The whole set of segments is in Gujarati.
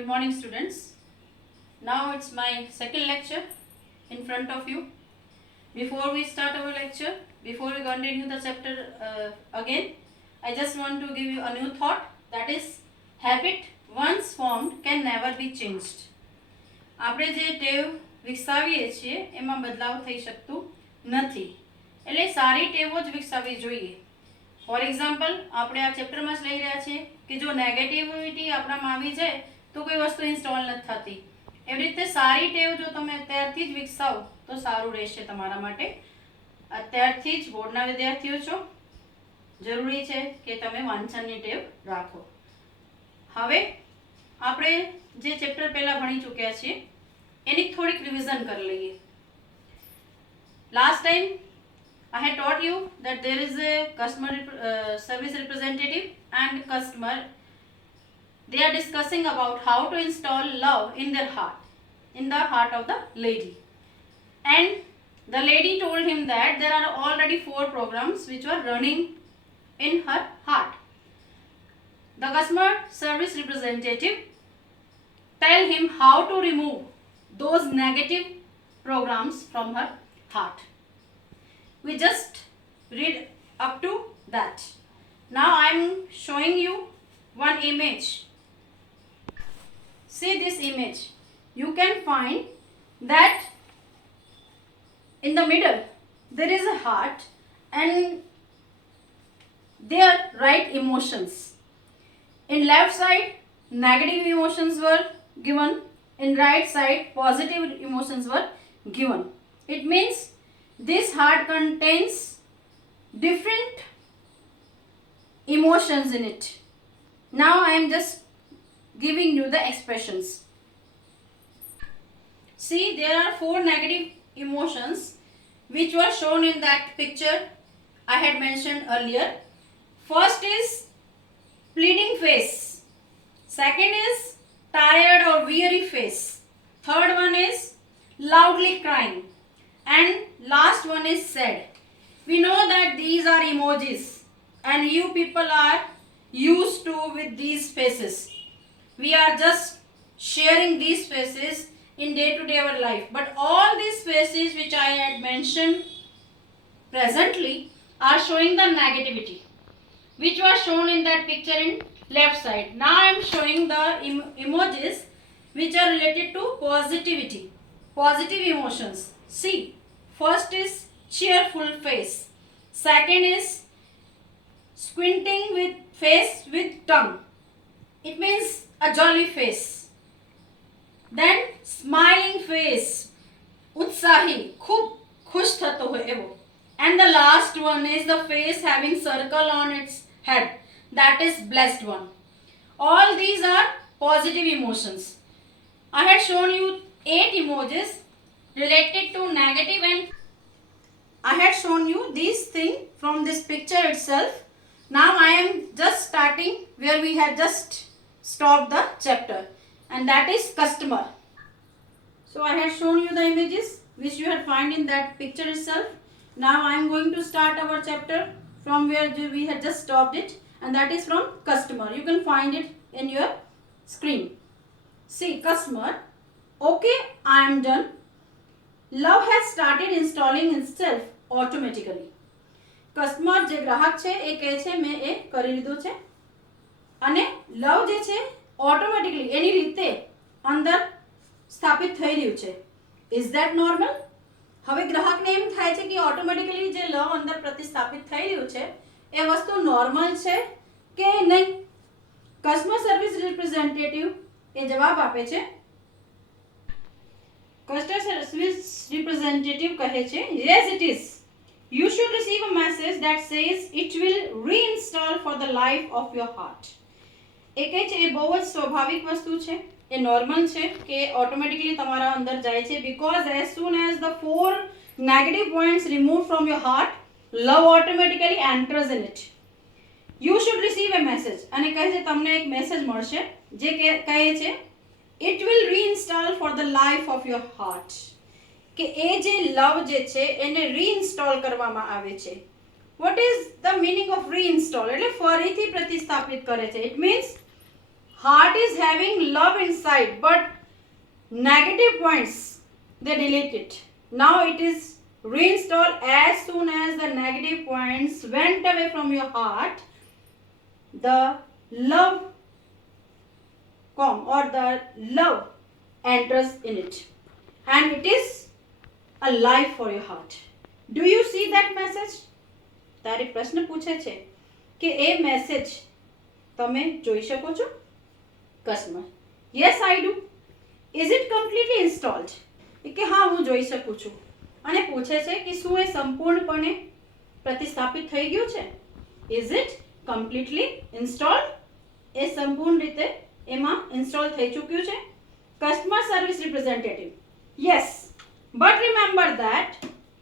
Good morning, students. Now it's my second lecture in front of you. Before we start our lecture, before we continue the chapter again, I just want to give you a new thought, that is, habit once formed can never be changed. આપણે જે ટેવ વિકસાવીએ છીએ એમાં બદલાવ થઈ શકતું નથી, એટલે સારી ટેવો જ વિકસાવવી જોઈએ. ફોર એક્ઝામ્પલ, આપણે આ ચેપ્ટરમાં જ લઈ રહ્યા છીએ કે જો નેગેટિવિટી આપણામાં આવી જાય તો કોઈ વસ્તુ ઇન્સ્ટોલ નથી થતી. એવી રીતે સારી ટેવ જો તમે અત્યારથી જ વિકસાવો તો સારું રહેશે તમારા માટે. અત્યારથી જ બોર્ડના વિદ્યાર્થીઓ છો, જરૂરી છે કે તમે વાંચનની ટેવ રાખો. હવે આપણે જે ચેપ્ટર પહેલા ભણી ચૂક્યા છીએ એની થોડીક રિવિઝન કરી લઈએ. Last time I had taught you that there is a customer service representative and customer. They are discussing about how to install love in their heart, in the heart of the lady. And the lady told him that there are already 4 programs which were running in her heart. The customer service representative tell him how to remove those negative programs from her heart. We just read up to that. Now I am showing you one image. See this image. You can find that in the middle there is a heart and there right emotions. In left side negative emotions were given, in right side positive emotions were given. It means this heart contains different emotions in it. Now I am just giving you the expressions. See, there are 4 negative emotions which were shown in that picture I had mentioned earlier. First is pleading face. Second is tired or weary face. Third one is loudly crying. And last one is sad. We know that these are emojis and you people are used to with these faces. We are just sharing these faces in day-to-day our life. But all these faces which I had mentioned presently are showing the negativity, which was shown in that picture in left side. Now I am showing the emojis which are related to positivity, positive emotions. See, first is cheerful face. Second is squinting with face with tongue. It means a jolly face. Then smiling face, utsahi, khub khush thato hoy evo. And the last one is the face having circle on its head. That is blessed one. All these are positive emotions. I had shown you 8 emojis related to negative, and I had shown you this thing from this picture itself. Now I am just starting where we had just stopped the chapter, and that is customer. So I had shown you the images which you had find in that picture itself. Now I am going to start our chapter from where we had just stopped it, and that is from customer. You can find it in your screen. See, customer. Okay, I am done. Love has started installing itself automatically. Customer જે ગ્રાહક છે એ કહે છે મેં એ કરી લીધું છે અને લવ જે છે ઓટોમેટિકલી એની રીતે અંદર સ્થાપિત થઈ રહ્યું છે. Is that normal? હવે ગ્રાહકને એમ થાય છે કે ઓટોમેટિકલી જે લવ અંદર પ્રતિસ્થાપિત થઈ રહ્યું છે એ વસ્તુ નોર્મલ છે કે નહીં? કસ્ટમર સર્વિસ રિપ્રેઝેન્ટેટિવ એ જવાબ આપે છે. Customer service representative કહે છે, yes it is. You should receive a message that says it will reinstall for the life of your heart. એ કહે છે એ બહુ જ સ્વાભાવિક વસ્તુ છે, એ નોર્મલ છે કે ઓટોમેટિકલી તમારા અંદર જાય છે, because as soon as the 4 negative points removed from your heart, love automatically enters in it. You should receive a message. અને કહે છે તમને એક મેસેજ મળશે જે કહે છે it will reinstall for the life of your heart. કે એ જે લવ જે છે એને રીઇન્સ્ટોલ કરવામાં આવે છે. What is the meaning of reinstall? એટલે ફરીથી પ્રતિસ્થાપિત કરે છે. It means heart is having love inside, but negative points they delete it. Now it is reinstalled. As soon as the negative points went away from your heart, the love or the love enters in it, and it is a life for your heart. Do you see that message? તારે પ્રશ્ન પૂછે છે કે એ મેસેજ તમે જોઈ શકો છો? Customer: yes I do. Is it completely installed? કે હા, હું જોઈ શકું છું. અને પૂછે છે કે શું એ સંપૂર્ણપણે પ્રતિસ્થાપિત થઈ ગયું છે? Is it completely installed? એ સંપૂર્ણ રીતે એમાં ઇન્સ્ટોલ થઈ ચૂક્યું છે? Customer service representative: yes, but remember that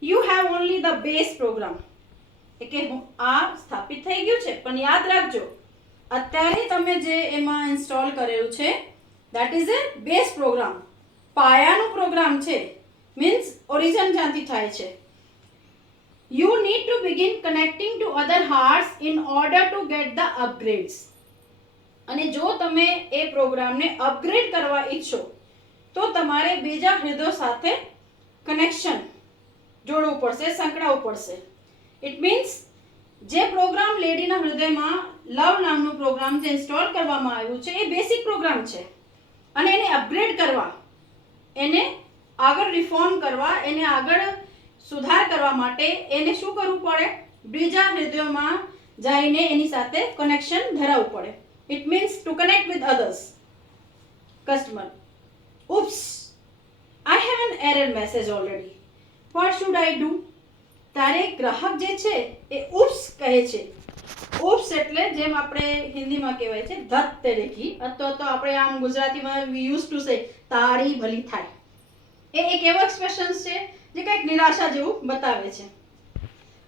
you have only the base program. કે આ સ્થાપિત થઈ ગયું છે, પણ યાદ રાખજો અત્યારે તમે જે એમાં ઇન્સ્ટોલ કરેલું છે that is a base program, પાયાનું પ્રોગ્રામ છે. મીન્સ ઓરિજિન જ્યાંથી થાય છે. You need to begin connecting to other hearts in order to get the upgrades. અને જો તમે એ પ્રોગ્રામને અપગ્રેડ કરવા ઈચ્છો તો તમારે બીજા હૃદયો સાથે કનેક્શન જોડવું પડશે, સંકળાવવું પડશે. ઇટ મીન્સ જે પ્રોગ્રામ લેડીના હૃદયમાં લવ નામનું પ્રોગ્રામ જે ઇન્સ્ટોલ કરવામાં આવ્યું છે એ બેસિક પ્રોગ્રામ છે, અને એને અપગ્રેડ કરવા, એને આગળ રિફોર્મ કરવા, એને આગળ સુધાર કરવા માટે એને શું કરવું પડે? બીજા હૃદયોમાં જઈને એની સાથે કનેક્શન ધરાવવું પડે. It means to connect with others. Customer: oops, I have an error message already. What should I do? તારે ગ્રાહક જે છે એ ઉપ્સ કહે છે. ઉપ્સ એટલે જેમ આપણે હિન્દીમાં કહેવાય છે ધત તેરેકી, અથવા તો આપણે આમ ગુજરાતીમાં વી યુઝ ટુ સે તારી ભલી થાય. એ એક એવો એક્સપ્રેશન છે જે કંઈક નિરાશા જેવું બતાવે છે.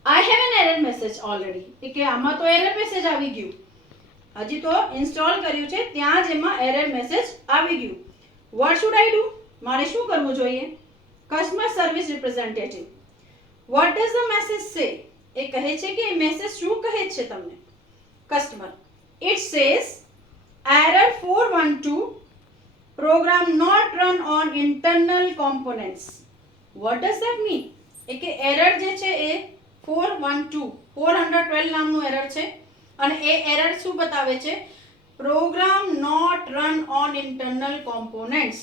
આઈ have an error message already. કે આમાં તો એરર મેસેજ આવી ગયું, હજી તો ઇન્સ્ટોલ કર્યું છે ત્યાં જ એમાં એરર મેસેજ આવી ગયું. Vote should I do? મારે શું કરવું જોઈએ? Customer service representative: what does the message સે? એ કહે છે કે એ મેસેજ શું કહે છે તમને? Customer: it says error 412, program not run on internal components. What does that mean? કે એરર જે છે એ 412 નામનું એરર છે, અને એ એરર શું બતાવે છે? Program not run on internal components.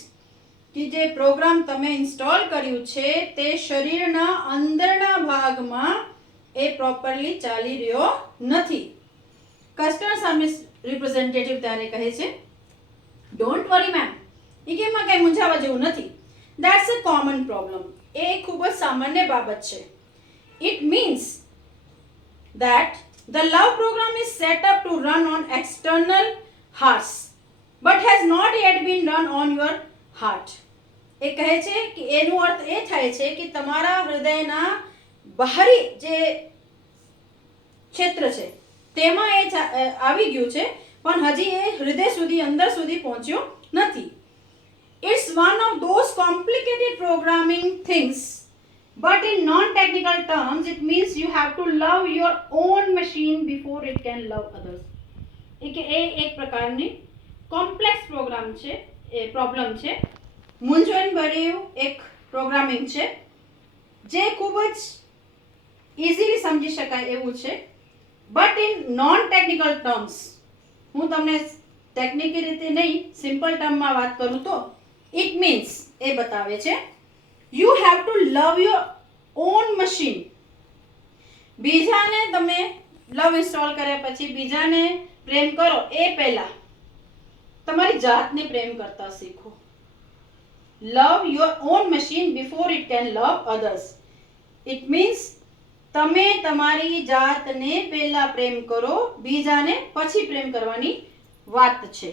કે જે પ્રોગ્રામ તમે ઇન્સ્ટોલ કર્યું છે તે શરીરના અંદરના ભાગમાં એ પ્રોપરલી ચાલી રહ્યો નથી. કસ્ટમર સર્વિસ રિપ્રેઝેન્ટેટિવ ત્યારે કહે છે ડોન્ટ વરી મેમ, કે એમાં કંઈ મૂંઝાવા જેવું નથી. That's a common problem. એ ખૂબ જ સામાન્ય બાબત છે. It means that the love program is set up to run on external hearts but has not yet been run on your heart. એ કહે છે કે એનો અર્થ એ થાય છે કે તમારા હૃદયના બહારી જે ક્ષેત્ર છે તેમાં એ આવી ગયું છે, પણ હજી એ હૃદય સુધી, અંદર સુધી પહોંચ્યો નથી. It's one of those complicated programming things, but in non-technical terms it means you have to love your own machine before it can love others. એ એક પ્રકારની કોમ્પ્લેક્સ પ્રોગ્રામ છે, એ પ્રોબ્લેમ છે, મૂંઝવણભર્યું એક પ્રોગ્રામિંગ છે જે ખૂબ જ ઇઝીલી સમજી શકાય એવું છે. But in non technical terms, હું તમને ટેકનિકલ રીતે નહીં, સિમ્પલ ટર્મમાં વાત કરું તો ઇટ મીન્સ એ બતાવે છે you have to love your own machine. બીજાને તમે લવ ઇન્સ્ટોલ કર્યા પછી બીજાને પ્રેમ કરો એ પહેલા તમારી જાતને પ્રેમ કરતા શીખો. લવ your own machine before it can love others. It means તમે તમારી જાતને પહેલા પ્રેમ કરો, બીજાને પછી પ્રેમ કરવાની વાત છે.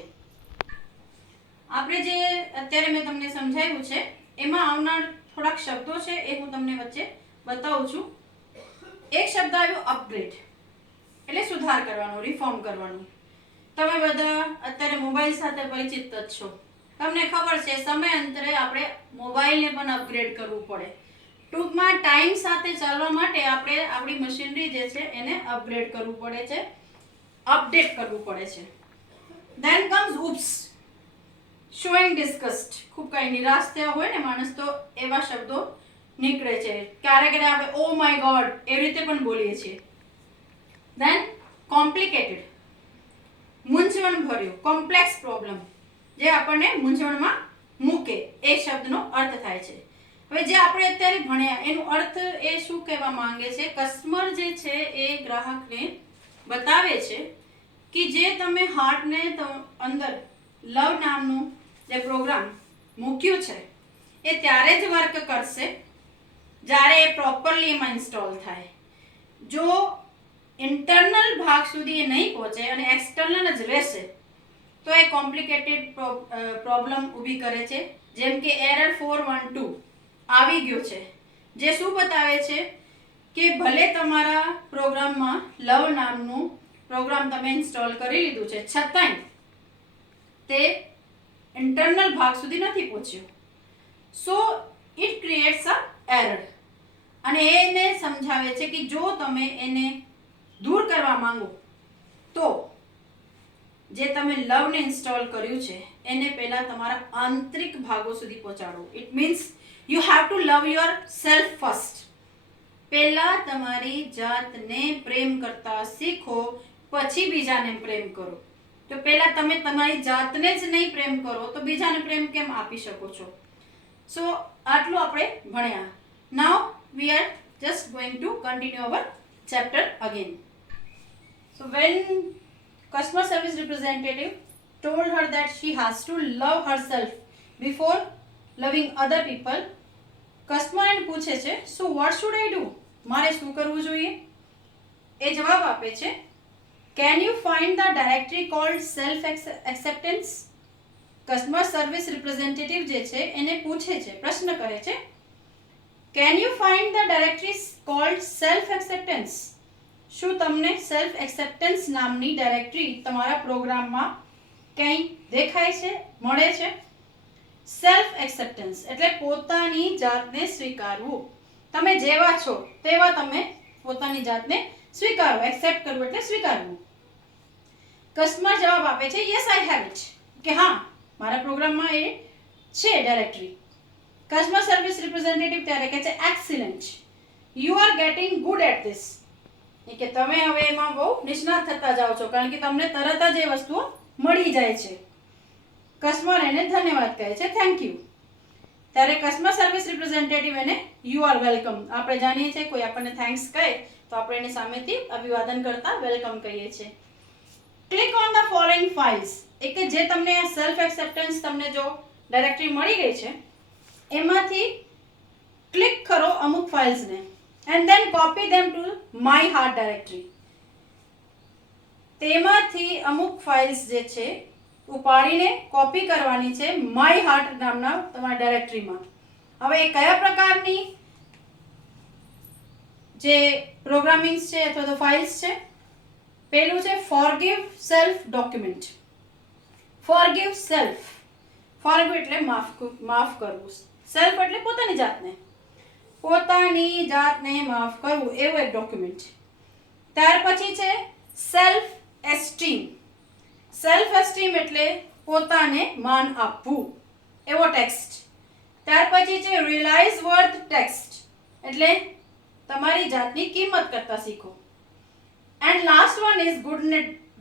આપણે જે અત્યારે મેં તમને સમજાવ્યું છે એમાં આવનાર થોડાક શબ્દો છે એ હું તમને વચ્ચે બતાવું છું. એક શબ્દ આવ્યો અપગ્રેડ, એટલે સુધાર કરવાનો, રિફોર્મ કરવાનું. તમે બધા અત્યારે મોબાઈલ સાથે પરિચિત જ છો. તમને ખબર છે સમયાંતરે આપણે મોબાઈલને પણ અપગ્રેડ કરવું પડે. ટૂંકમાં ટાઈમ સાથે ચાલવા માટે આપણે આપણી મશીનરી જે છે એને અપગ્રેડ કરવું પડે છે, અપડેટ કરવું પડે છે. Then comes oops, showing disgust. ખૂબ કઈ નિરાશ થયા હોય ને માણસ તો એવા શબ્દો નીકળે છે. ક્યારેક આપણે ઓ માય ગોડ એવી રીતે પણ બોલીએ છીએ. Then complicated, મૂંઝવણ ભર્યું, કોમ્પ્લેક્સ પ્રોબ્લેમ, જે આપણને મૂંઝવણમાં મૂકે, એ શબ્દનો અર્થ થાય છે. હવે જે આપણે અત્યારે ભણ્યા એનો અર્થ એ શું કહેવા માંગે છે? કસ્ટમર જે છે એ ગ્રાહકને બતાવે છે કે જે તમે હાર્ટને અંદર લવ નામનું જે પ્રોગ્રામ મૂક્યું છે એ ત્યારે જ વર્ક કરશે જ્યારે એ પ્રોપરલી એમાં ઇન્સ્ટોલ થાય. જો ઇન્ટરનલ ભાગ સુધી એ નહીં પહોંચે અને એક્સટર્નલ જ રહેશે તો એ કોમ્પ્લિકેટેડ પ્રોબ્લેમ ઊભી કરે છે. જેમ કે એરર 412 આવી ગયું છે, જે શું બતાવે છે કે ભલે તમારા પ્રોગ્રામમાં લવ નામનું પ્રોગ્રામ તમે ઇન્સ્ટોલ કરી લીધું છે, છતાંય તે ઇન્ટરનલ ભાગ સુધી નથી પહોંચ્યો. So it creates a error, અને એને સમજાવે છે કે જો તમે એને દૂર કરવા માંગો તો જે તમે લવને ઇન્સ્ટોલ કર્યું છે એને પહેલા તમારા આંતરિક ભાગો સુધી પહોંચાડો. It means you have to love your self first. પહેલા તમારી જાતને પ્રેમ કરતા શીખો, પછી બીજાને પ્રેમ કરો. તો પહેલા તમે તમારી જાતને જ નહીં પ્રેમ કરો તો બીજાને પ્રેમ કેમ આપી શકો છો? સો આટલું આપણે ભણ્યા. નાઉ we are just going to continue our chapter again. So when customer service representative told her that she has to love herself before loving other people, customer એને પૂછે છે, so what should I do? મારે શું કરવું જોઈએ? એ જવાબ આપે છે, can you find the directory called self acceptance? Customer service representative જે છે એને પૂછે છે, પ્રશ્ન કરે છે, can you find the directory called self acceptance? શું તમને સેલ્ફ એક્સેપ્ટન્સ નામની ડાયરેક્ટરી તમારા પ્રોગ્રામમાં ક્યાંય દેખાય છે, મળે છે? સેલ્ફ એક્સેપ્ટન્સ એટલે પોતાની જાતને સ્વીકારવું. તમે જેવા છો તેવા તમે પોતાની જાતને સ્વીકારો. એક્સેપ્ટ કરવું એટલે સ્વીકારવું. કસ્ટમર જવાબ આપે છે, યસ આઈ હેવ ઇટ, કે હા મારા પ્રોગ્રામમાં એ છે ડાયરેક્ટરી. કસ્ટમર સર્વિસ રિપ્રેઝેન્ટેટિવ ત્યારે કહે છે, excellent, you are getting good at this, કે તમે હવે એમાં બહુ નિષ્ણાત થતા જાઓ છો, કારણ કે તમને તરત જ એ વસ્તુઓ મળી જાય છે. કસ્ટમર એને ધન્યવાદ કહે છે, થેન્ક યુ. ત્યારે કસ્ટમર સર્વિસ રિપ્રેઝેન્ટેટિવ એને યુ આર વેલકમ. આપણે જાણીએ છીએ કોઈ આપણને થેન્ક્સ કહે તો આપણે એની સામેથી અભિવાદન કરતા વેલકમ કહીએ છીએ. Click on the following files, એક જે તમને સેલ્ફ એક્સેપ્ટન્સ તમને જો ડાયરેક્ટરી મળી ગઈ છે એમાંથી ક્લિક કરો અમુક ફાઇલ્સને, and then copy them to my heart directory. તેમાંથી અમુક ફાઇલ્સ જે છે ઉપાડીને કોપી કરવાની છે માય હાર્ટ નામના તમારા ડાયરેક્ટરીમાં. હવે એ કયા પ્રકારની જે પ્રોગ્રામિંગ્સ છે અથવા તો ફાઇલ્સ છે? પહેલું છે forgive self document. forgive self, forgive એટલે માફ કરવું, સેલ્ફ એટલે પોતાની જાતને, પોતાની જાતને માફ કરવું, એવું એક ડોક્યુમેન્ટ. ત્યાર પછી છે સેલ્ફ એસ્ટીમ. સેલ્ફ એસ્ટીમ એટલે પોતાને માન આપવું, એવો ટેક્સ્ટ. ત્યાર પછી છે રિયલાઇઝ વર્થ ટેક્સ્ટ, એટલે તમારી જાતની કિંમત કરતા શીખો. And last one is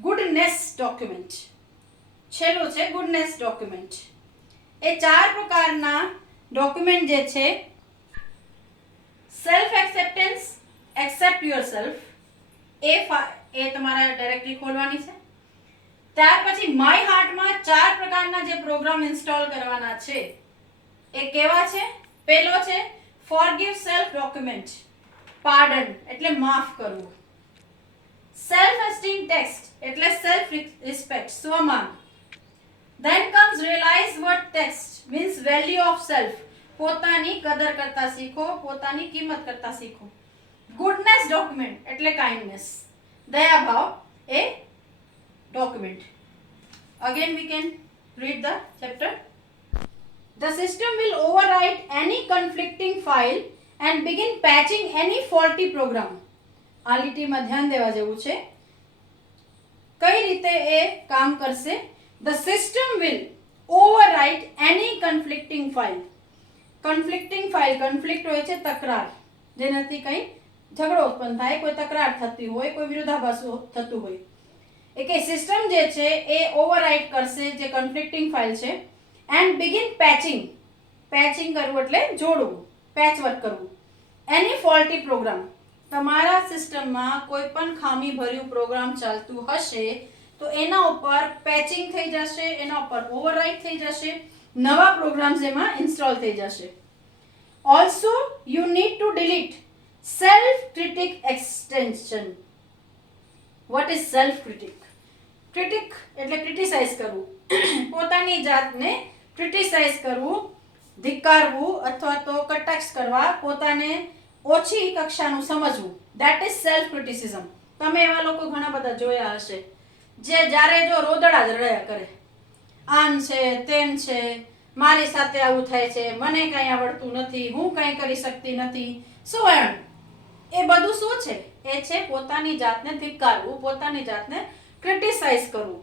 goodness document. છેલ્લું છે ગુડનેસ ડોક્યુમેન્ટ. એ ચાર પ્રકારના ડોક્યુમેન્ટ જે છે, સેલ્ફ એક્સેપ્ટન્સ, એક્સેપ્ટ યોરસેલ્ફ, એ તમારા ડાયરેક્ટરી ખોલવાની છે. ત્યાર પછી માય હાર્ટમાં ચાર પ્રકારના જે પ્રોગ્રામ ઇન્સ્ટોલ કરવાના છે એ કેવા છે? પહેલો છે ફોરગીવ સેલ્ફ ડોક્યુમેન્ટ, પાર્ડન એટલે માફ કરવું. સેલ્ફ એસ્ટીમ ટેક્સ્ટ એટલે સેલ્ફ રિસ્પેક્ટ, સ્વમાન. Then comes realize worth text, means value of self, પોતાની કદર કરતા શીખો, પોતાની કિંમત કરતા શીખો. ગુડનેસ ડોક્યુમેન્ટ એટલે કાઇન્ડનેસ, દયાભાવ એ document. Again we can read the chapter. The system will overwrite any conflicting file and begin patching any faulty program. આ લીટીમાં ધ્યાન દેવા જેવું છે. કઈ રીતે એ કામ કરશે? The system will overwrite any conflicting file. Conflicting file, conflict હોય છે તકરાર, જેનાથી કંઈ ઝઘડો ઉત્પન્ન થાય, કોઈ તકરાર થતી હોય, કોઈ વિરોધાભાસ થતું હોય, એ કે સિસ્ટમ જે છે એ ઓવરરાઇટ કરશે જે કન્ફ્લિક્ટિંગ ફાઇલ છે, એન્ડ બિગિન પેચિંગ. પેચિંગ કરવું એટલે જોડવું, પેચવર્ક કરવું. એની ફોલ્ટી પ્રોગ્રામ, તમારા સિસ્ટમમાં કોઈ પણ ખામી ભર્યું પ્રોગ્રામ ચાલતું હશે તો એના ઉપર પેચિંગ થઈ જશે, એના ઉપર ઓવરરાઇટ થઈ જશે, નવા પ્રોગ્રામ્સ એમાં ઇન્સ્ટોલ થઈ જશે. Also you need to delete self critic extension. What is self critic? Critic એટલે ક્રિટિસાઇઝ કરવું, પોતાની જાતને ક્રિટિસાઇઝ કરવું, ધિક્કારવું અથવા તો કટાક્ષ કરવા, પોતાને ઓછી કક્ષાનું સમજવું. That is self criticism. તમે એવા લોકો ઘણા બધા જોયા હશે જે જ્યારે જો રોદડા જ રહ્યા કરે, આમ છે તેમ છે, મારી સાથે આવું થાય છે, મને કંઈ આવડતું નથી, હું કંઈ કરી શકતી નથી, શું એમ. એ બધું શું છે? એ છે પોતાની જાતને ધિક્કારવું, પોતાની જાતને ક્રિટિસાઇઝ કરવું.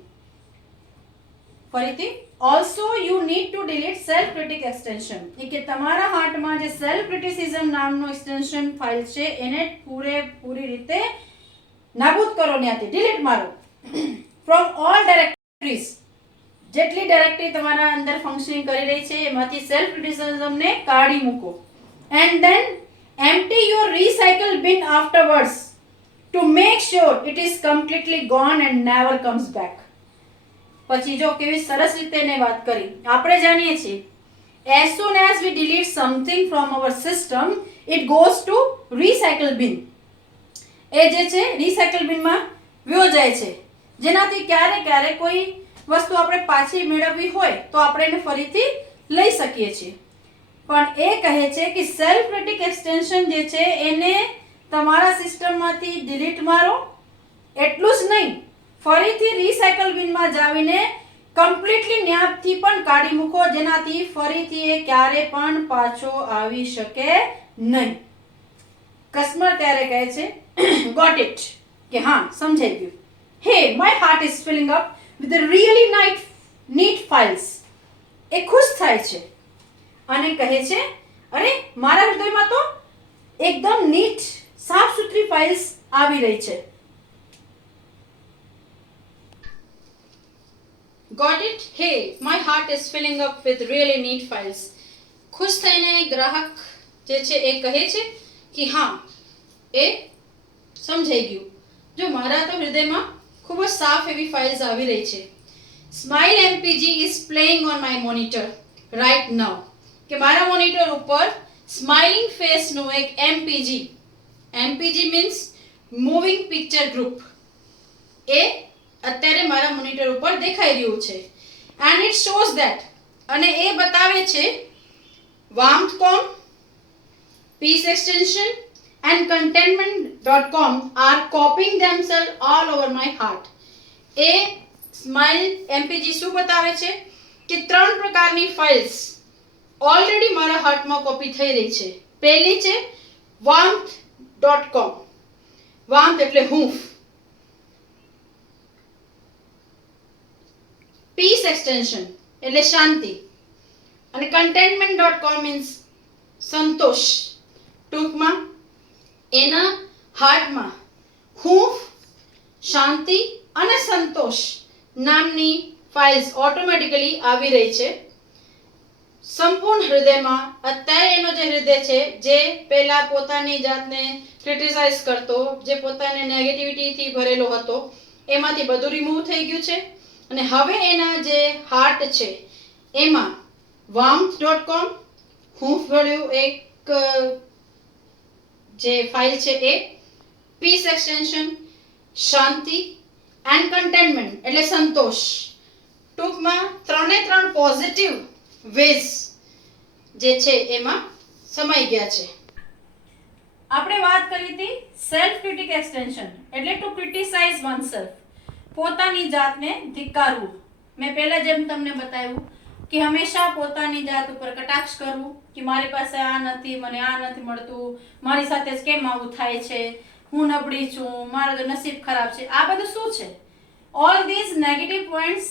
ફરીથી, also you need to delete self critic extension. એ કે તમારા હાર્ટમાં જે સેલ્ફ ક્રિટિસિઝમ નામનો એક્સટેન્શન ફાઇલ છે એને પૂરેપૂરી રીતે નાબૂદ કરો, ત્યાંથી ડિલીટ મારો. ફ્રોમ ઓલ ડાયરેક્ટરીઝ, જેટલી ડાયરેક્ટરી તમારા અંદર ફંક્શનિંગ કરી રહી છે એમાંથી સેલ્ફ ક્રિટિસિઝમને કાઢી મૂકો. And then empty your recycle bin afterwards to make sure it is completely gone and never comes back. પછી જો કેવી સરસ રીતે એને વાત કરી. આપણે જાણીએ છીએ as soon as we delete something from our system it goes to recycle bin. એ જે છે recycle bin માં વયો જાય છે, જેનાથી ક્યારે કોઈ વસ્તુ આપણે પાછી મેળવવી હોય તો આપણે એને ફરીથી લઈ શકીએ છીએ. પણ એ કહે છે કે સેલ્ફ ક્રિટિક એક્સટેન્શન જે છે એને તમારા સિસ્ટમમાંથી ડિલીટ મારો. એટલું જ નહીં, ફરીથી રિસાયકલ બિનમાં જાવીને કમ્પ્લીટલી ન્યાપથી પણ કાઢી મૂકો, જેનાથી ફરીથી એ ક્યારે પણ પાછો આવી શકે નહીં. કસ્ટમર ત્યારે કહે છે ગોટ ઇટ, કે હા સમજાઈ ગયું. Hey my heart is filling up with really neat files. એ ખુશ થાય છે અને કહે છે અરે મારા હૃદયમાં તો એકદમ નીટ સાફ સુથરી ફાઇલ્સ આવી રહી છે. Got it? Hey my heart is filling up with really neat files. ખુશ થઈને ગ્રાહક જે છે એ કહે છે કે હા એ સમજાઈ ગયું, જો મારા તો હૃદયમાં ખૂબ જ સાફ એવી ફાઇલ્સ આવી રહી છે. Smile MPG is playing on my monitor right now. કે મારા મોનિટર ઉપર સ્માઇલિંગ ફેસનું એક MPG means moving picture group, એ અત્યારે મારા મોનિટર ઉપર દેખાઈ રહ્યું છે. એન્ડ ઇટ શોઝ ધેટ, અને એ બતાવે છે warmth.com, peace extension and contentment.com are copying themselves all over my heart. એ સ્માઇલ એમપીજી શું બતાવે છે કે 3 પ્રકારની ફાઇલ્સ ઓલરેડી મારા હાર્ટમાં કોપી થઈ રહી છે. પહેલી છે warmth.com. warmth એટલે હૂંફ. peace extension એટલે શાંતિ, અને contentment.com means સંતોષ. ટૂંકમાં એના હાર્ટમાં હૂંફ, શાંતિ અને સંતોષ નામની ફાઇલ્સ ઓટોમેટિકલી આવી રહી છે સંપૂર્ણ હૃદયમાં. અત્યારે એનો જે હૃદય છે જે પહેલા પોતાની જાતને ક્રિટિસાઇઝ કરતો, જે પોતાને નેગેટિવિટીથી ભરેલો હતો, એમાંથી બધું રિમૂવ થઈ ગયું છે. અને હવે એના જે હાર્ટ છે એમાં warmth.com, હૂંફ ભર્યું એક જે ફાઇલ છે એ, પીસ એક્સટેન્શન શાંતિ, એન્ડ કન્ટેનમેન્ટ એટલે સંતોષ. ટૂંકમાં 3 પોઝિટિવ વેઝ જે છે એમાં સમાઈ ગયા છે. આપણે વાત કરી હતી સેલ્ફ ક્રિટિક એક્સટેન્શન એટલે ટુ ક્રિટિસાઇઝ વનસેલ્ફ, પોતાની જાતને ધિક્કારવું. મેં પહેલા જેમ તમને બતાવ્યું કે હંમેશા પોતાની જાત ઉપર કટાક્ષ કરવું કે મારી પાસે આ નથી, મને આ નથી મળતું, મારી સાથે જ કેમ આવું થાય છે, હું નબળી છું, મારું તો નસીબ ખરાબ છે. આ બધું શું છે? All these negative points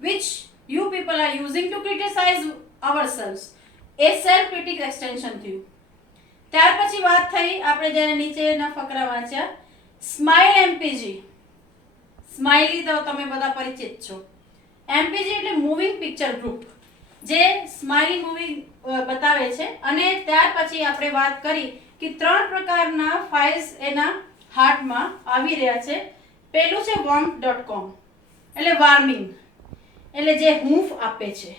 which you people are using to criticize ourselves. A self critic extension થયું. ત્યાર પછી વાત થઈ આપણે જ્યારે નીચેના ફકરા વાંચ્યા, સ્માઇલ એમપીજી. સ્માઇલી તો તમે બધા પરિચિત છો. એમપીજી એટલે મૂવિંગ પિક્ચર ગ્રુપ, જે સ્માઇલી મૂવી બતાવે છે. અને ત્યાર પછી આપણે વાત કરી કે 3 પ્રકારના ફાઇલ્સ એના હાર્ટમાં આવી રહ્યા છે. પહેલું છે warmth.com એટલે વાર્મિંગ, એટલે જે હૂંફ આપે છે,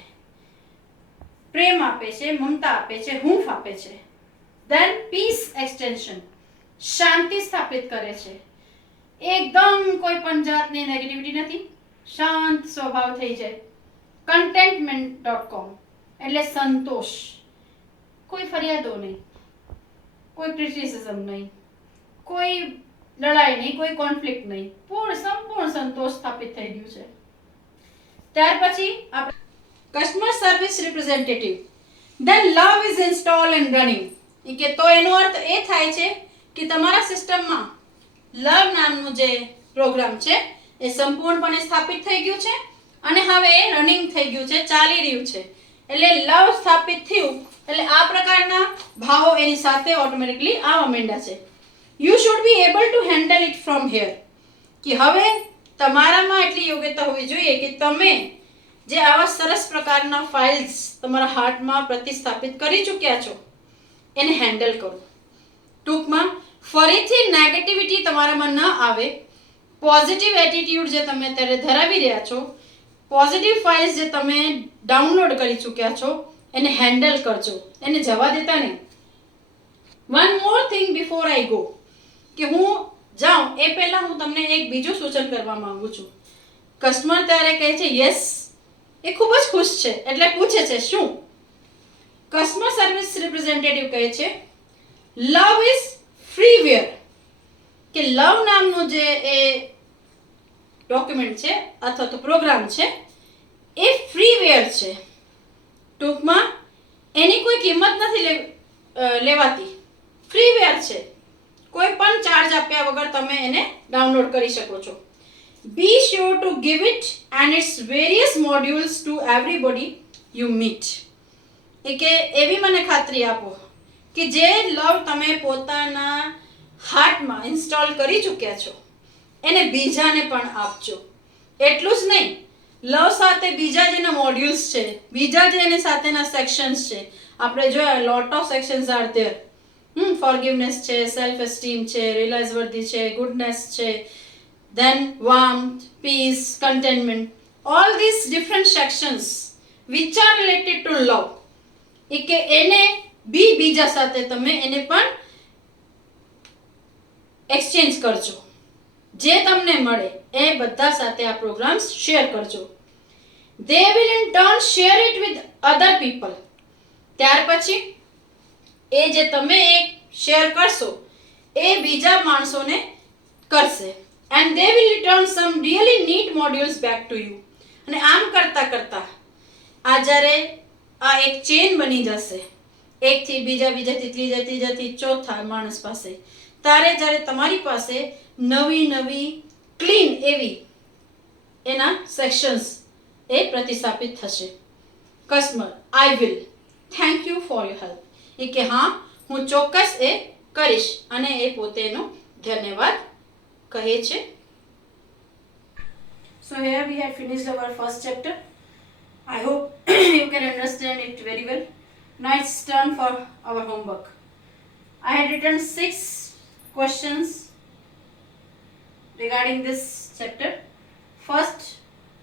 પ્રેમ આપે છે, મમતા આપે છે, હૂંફ આપે છે. ધેન પીસ એક્સટેન્શન, શાંતિ સ્થાપિત કરે છે. એકદમ કોઈ પણ જાતની નેગેટિવિટી નથી, શાંત સ્વભાવ થઈ જાય. contentment.com એટલે સંતોષ, કોઈ ફરિયાદો નહીં, કોઈ ક્રિટિસિઝમ નહીં, કોઈ લડાઈ નહીં, કોઈ કોન્ફ્લિક્ટ નહીં, સંપૂર્ણ સંતોષ સ્થાપિત થઈ ગયું છે. ત્યાર પછી આપણે customer service representative. Then love is install and running. કે તો એનો અર્થ એ થાય છે કે તમારા સિસ્ટમમાં લવ નામનું જે પ્રોગ્રામ છે એ સંપૂર્ણપણે સ્થાપિત થઈ ગયું છે અને હવે એ રનિંગ થઈ ગયું છે, ચાલી રહ્યું છે. એટલે લવ સ્થાપિત થયું એટલે આ પ્રકારના ભાવો એની સાથે ઓટોમેટિકલી આવવા માંડ્યા છે. You should be able to handle it from here. કે હવે તમારામાં એટલી યોગ્યતા હોવી જોઈએ કે તમે જે આવા સરસ પ્રકારના ફાઇલ્સ તમારા હાર્ટમાં પ્રતિસ્થાપિત કરી ચૂક્યા છો એને હેન્ડલ કરો. ટૂંકમાં ફરીથી નેગેટિવિટી તમારામાં ન આવે, પોઝિટિવ એટીટ્યુડ જે તમે અત્યારે ધરાવી રહ્યા છો, પોઝિટિવ ફાઇલ્સ જે તમે ડાઉનલોડ કરી ચૂક્યા છો એને હેન્ડલ કરજો, એને જવા દેતા નહીં. One more thing before I go, કે હું જાઉં એ પહેલા હું તમને એક બીજું સૂચન કરવા માંગુ છું. કસ્ટમર ત્યારે કહે છે યસ, એ ખૂબ જ ખુશ છે એટલે પૂછે છે શું. કસ્ટમર સર્વિસ રિપ્રેઝેન્ટેટિવ કહે છે લવ ઇઝ ફ્રીવેર. કે લવ નામનું જે એ ડોક્યુમેન્ટ છે અથવા તો પ્રોગ્રામ છે એ ફ્રીવેર છે. ટૂંકમાં એની કોઈ કિંમત નથી લેવાતી, ફ્રીવેર છે. કોઈ પણ ચાર્જ આપ્યા વગર તમે એને ડાઉનલોડ કરી શકો છો. Be sure to give it and its various modules to everybody you meet. એ કે એવી મને ખાતરી આપો કે જે લવ તમે પોતાના હાર્ટમાં ઇન્સ્ટોલ કરી ચૂક્યા છો એને બીજાને પણ આપજો. એટલું જ નહીં, લવ સાથે બીજા જેના મોડ્યુલ્સ છે, બીજા જે એની સાથેના સેક્શન્સ છે, આપણે જોયા lot of sections are there. ફોરગિવનેસ છે, સેલ્ફ એસ્ટીમ છે, રિયલાઇઝ વર્ધી છે, ગુડનેસ છે, then warmth, peace, contentment, all these different sections which are related to love. કે એને બીજા સાથે તમે એને પણ એક્સચેન્જ કરજો. જે તમને મળે એ બધા સાથે આ પ્રોગ્રામ્સ શેર કરજો. they will in turn share it with other people. ત્યાર પછી એ જે તમે એક શેર કરશો એ બીજા માણસોને કરશે. and they will return some really neat modules back to you. અને આમ કરતા કરતા આ જ્યારે આ એક ચેન બની જશે, એકથી બીજાથી ત્રીજાથી ચોથા માણસ પાસે, જ્યારે તમારી પાસે નવી ક્લીન એવી એના સેક્શન્સ એ પ્રતિસ્થાપિત થશે. Customer I will thank you for your help. એ કે હા હું ચોક્કસ એ કરીશ અને એ પોતે એનો ધન્યવાદ કહે છે. So here we have finished our first chapter. I hope you can understand it very well. Now it's turn for our homework. I had written 6 questions regarding this chapter. First,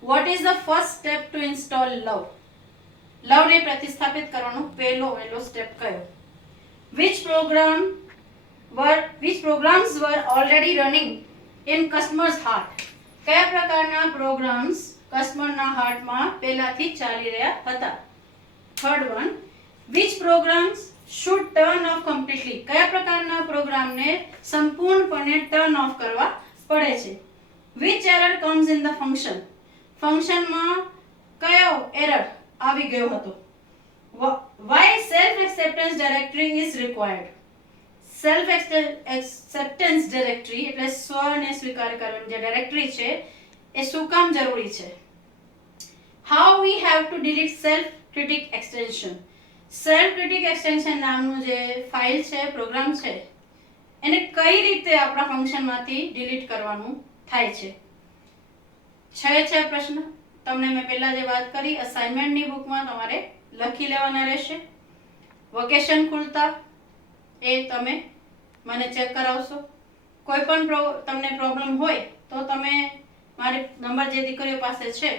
what is the first step to install love? Love ને પ્રતિસ્થાપિત કરવાનો પહેલો સ્ટેપ કયો? Which programs were already running in customer's heart? કયા પ્રકારના પ્રોગ્રામ્સ કસ્ટમરના હાર્ટમાં પહેલાથી ચાલી રહ્યા હતા? Third one, which programs should turn off completely? કયા પ્રકારના પ્રોગ્રામને સંપૂર્ણપણે ટર્ન ઓફ કરવા પડે છે? which error comes in the function? ફંક્શનમાં કયો એરર આવી ગયો હતો? why self acceptance directory is required? Self acceptance directory એટલે સ્વને સ્વીકાર કરવાની જે ડિરેક્ટરી છે એ શું કામ જરૂરી છે? How we have to delete self critic extension. Self critic extension નામનું જે ફાઇલ છે, પ્રોગ્રામ છે, એને કઈ રીતે આપણા ફંક્શનમાંથી ડિલીટ કરવાનું થાય છે. છે પ્રશ્ન. તમને મેં પહેલા જે વાત કરી, અસાઇનમેન્ટની બુકમાં તમારે લખી લેવાના રહેશે. વેકેશન ખુલતા એ તમે મને ચેક કરાવશો. કોઈ પણ તમને પ્રોબ્લેમ હોય તો તમે મારી નંબર જે દીકરીઓ પાસે છે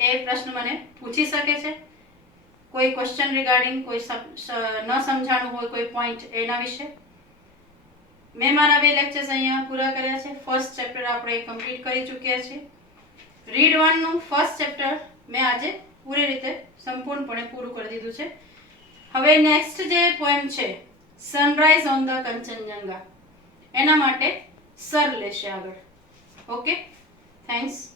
એ પ્રશ્ન મને પૂછી શકે છે. કોઈ ક્વેશ્ચન રિગાર્ડિંગ, કોઈ ન સમજાણું હોય કોઈ પોઈન્ટ એના વિશે. મેં મારા 2 લેક્ચર્સ અહીંયા પૂરા કર્યા છે. ફર્સ્ટ ચેપ્ટર આપણે કમ્પ્લીટ કરી ચૂક્યા છીએ. રીડ 1 નું ફર્સ્ટ ચેપ્ટર મેં આજે પૂરી રીતે સંપૂર્ણપણે પૂરું કરી દીધું છે. હવે નેક્સ્ટ જે પોએમ છે, સનરાઈઝ ઓન ધ કંચનજંગા, એના માટે સર લેશે આગળ. Okay, thanks.